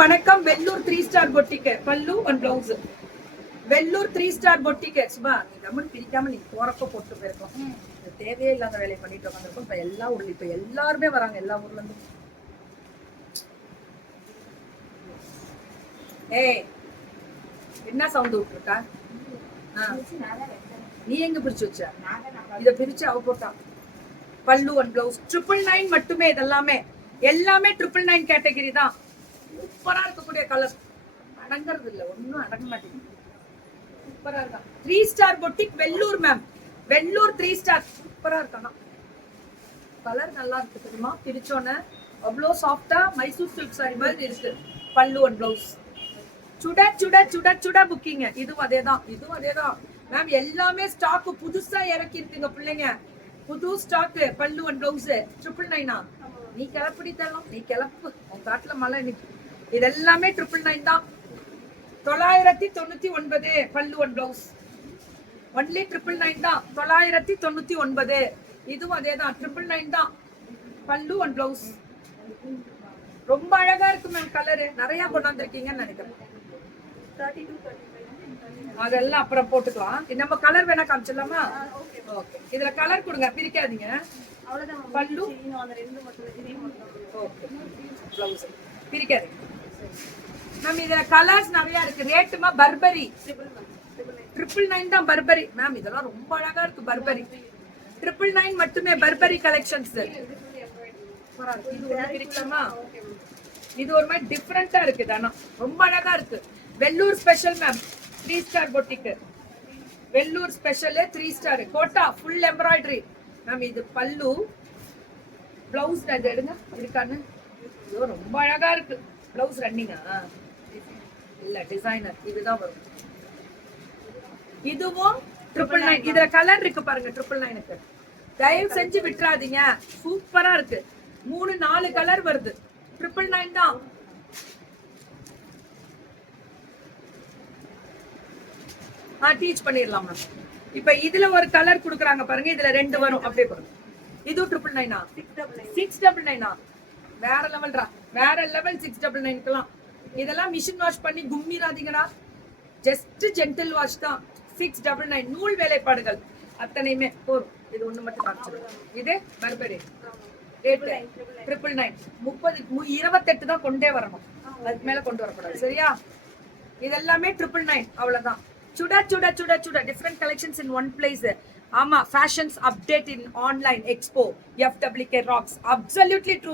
வணக்கம். வெள்ளூர் 3 ஸ்டார் பொட்டிக்கு pallu and blouse. Vellur 3 star பொட்டிக்கு சும்மா நீ கம்மன் பிரிக்காம நீ போறப்ப போட்டு போயிருக்கோம். தேவையே இல்லாத வேலையை பண்ணிட்டு உட்காந்துருக்கோம். இப்ப எல்லா ஊர்ல இப்ப எல்லாருமே வராங்க, எல்லா ஊர்ல இருந்து. ஏய் என்ன சவுண்ட் விட்டுருக்கா? நீ எங்க பிரிச்சு வச்ச? இத பிரிச்சு அவ போட்டா. பல்லு அண்ட் பிளவுஸ் 999 மட்டுமே. இதெல்லாமே எல்லாமே 999 கேட்டகரி தான். சூப்பரா இருக்கக்கூடிய கலர். அடங்கிறது இல்ல, ஒன்னும் அடங்க மாட்டேங்குது. சூப்பரா இருக்கா. 3 star boutique Vellur ma'am. Vellur 3 star சூப்பரா இருக்கானா. கலர் நல்லா இருக்கு தெரியுமா? பிரிச்சோன்னே அவ்வளோ சாஃப்டா மைசூர் சில்க் சாரி மாதிரி இருக்கு. பல்லு அண்ட் பிளவுஸ். சுட சுட சுட சுட புக்கிங். இதுவும் அதேதான், இதுவும் அதேதான் மேம். எல்லாமே ஸ்டாக் புதுசா இறக்கி இருக்குங்க பிள்ளைங்க. புது ஸ்டாக். பல்லு அண்ட் பிளவுஸ் 999. நீ கிளப்படி தரலாம், நீ கிளப்பு. உன் காட்டுல மழை இன்னைக்கு. இதெல்லாமே 999 தான். 999 பல்லு அண்ட் பிளவுஸ். ஒன்லி 999 தான். 999. இதுவும் அதேதான் 999 தான். பல்லு அண்ட் பிளவுஸ். ரொம்ப அழகா இருக்கு மேம். கலரு நிறைய கொண்டாந்துருக்கீங்கன்னு நினைக்கிறேன். அதெல்லாம் அப்புறம் போட்டுக்கலாம். நம்ம கலர் வேணா காமிச்சிடலாமா? ஓகே. இதுல கலர் கொடுங்க, பிரிக்காதீங்க. பல்லு பிளவுஸ் பிரிக்காதீங்க மேம். இதுல கலர்ஸ் நிறைய இருக்கு. ரேட்டுமா பர்பரி 999 தான். பர்பரி மேம் இதெல்லாம் ரொம்ப அழகா இருக்கு. பர்பரி 999 மட்டுமே. Burberry collections. இது ஒரு மாதிரி டிஃபரெண்டா இருக்கு. தானா ரொம்ப அழகா இருக்கு. Vellur special ma'am. 3 ஸ்டார் பொட்டிக்கு Vellur special 3 star Kota full embroidery ma'am. இது பல்லு. பிளவுஸ் எடுங்க இருக்கான்னு. ஐயோ ரொம்ப அழகா இருக்கு. பிளவுஸ் ரன்னிங்கா இல்ல டிசைனர். இதுதான் வரும். இதுவும் 999. இதுல கலர் இருக்கு பாருங்க. 999க்கு தயவு செஞ்சு விட்டுறாதீங்க. சூப்பரா இருக்கு. 3-4 கலர் வருது. 999 தான். டீச் பண்ணிடலாம் மேம். இப்ப இதுல ஒரு கலர் குடுக்குறாங்க பாருங்க. இதுல 2 வரும். அப்படியே பாருங்க. இது 999. 699. வேற லெவல்ரா, வேற லெவல். 699க்குலாம் இதெல்லாம் மிஷின் வாஷ் பண்ணி கும்மிராதீங்கடா. ஜஸ்ட் ஜென்டில் வாஷ் தான். 699 நூல் வேலைப்பாடுகள் அத்தனையுமே போரும். இது ஒண்ணு மட்டும் காமிச்சிடும். இது பர்பரி ரேட் 999. 28 தான் கொண்டே வரணும். அதுக்கு மேல கொண்டு வரக்கூடாது. சரியா? இதெல்லாமே 999. அவ்வளவுதான். சுட சுட சுட சுட different collections in one place. ஆமா, fashions update in online expo FWK rocks. Absolutely true.